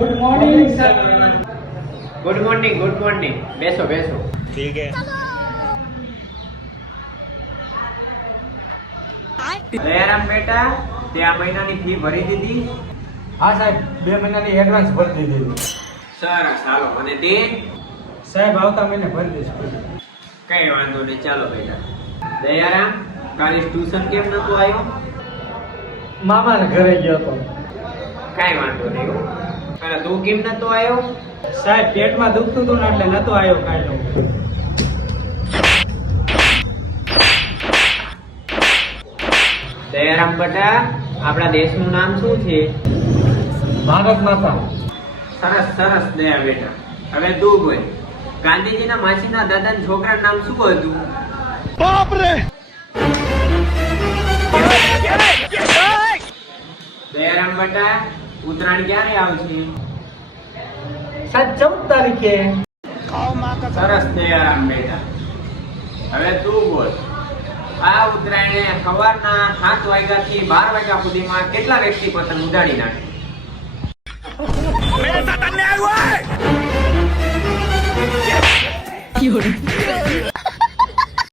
Good morning sir. Good morning બેસો બેસો ठीक है। દયારામ બેટા તે આ મહિનાની ફી ભરી દીધી? हाँ साहब 2 મહિનાની એડવાન્સ ભરી દીધી। સરસ હાલો અને તે સાહેબ આવતા મહિને ભરી દઈશ। કઈ વાંધો નહીં ચાલો બેટા। દયારામ કાલે ટ્યુશન કેમ નતો આવ્યો? મામાના ઘરે ગયો હતો। કઈ વાંધો નહીં હો। અને તું કેમ નતો આવ્યો? સાહેબ પેટમાં દુખતું હતું ને એટલે નતો આવ્યો કાંઈ। દયારામ બેટા આપણા દેશનું નામ શું છે? ભારત માતા। સરસ સરસ દયા બેટા। હવે તું બોલ ગાંધીજીના માસીના દાદાના છોકરાનું નામ શું હતું? बाप रे। દયારામ બેટા ઉત્તરાયણ ક્યારે આવશે? સાહેબ 14 તારીખે। સરસ દયારામ બેટા। હવે તું બોલ આ ઉત્તરાયણે સવારના 7 વાગ્યાથી 12 વાગ્યા સુધીમાં કેટલા વ્યક્તિ પતંગ ઉડાડી નાખે? मेरे साथ अन्याय हुआ है।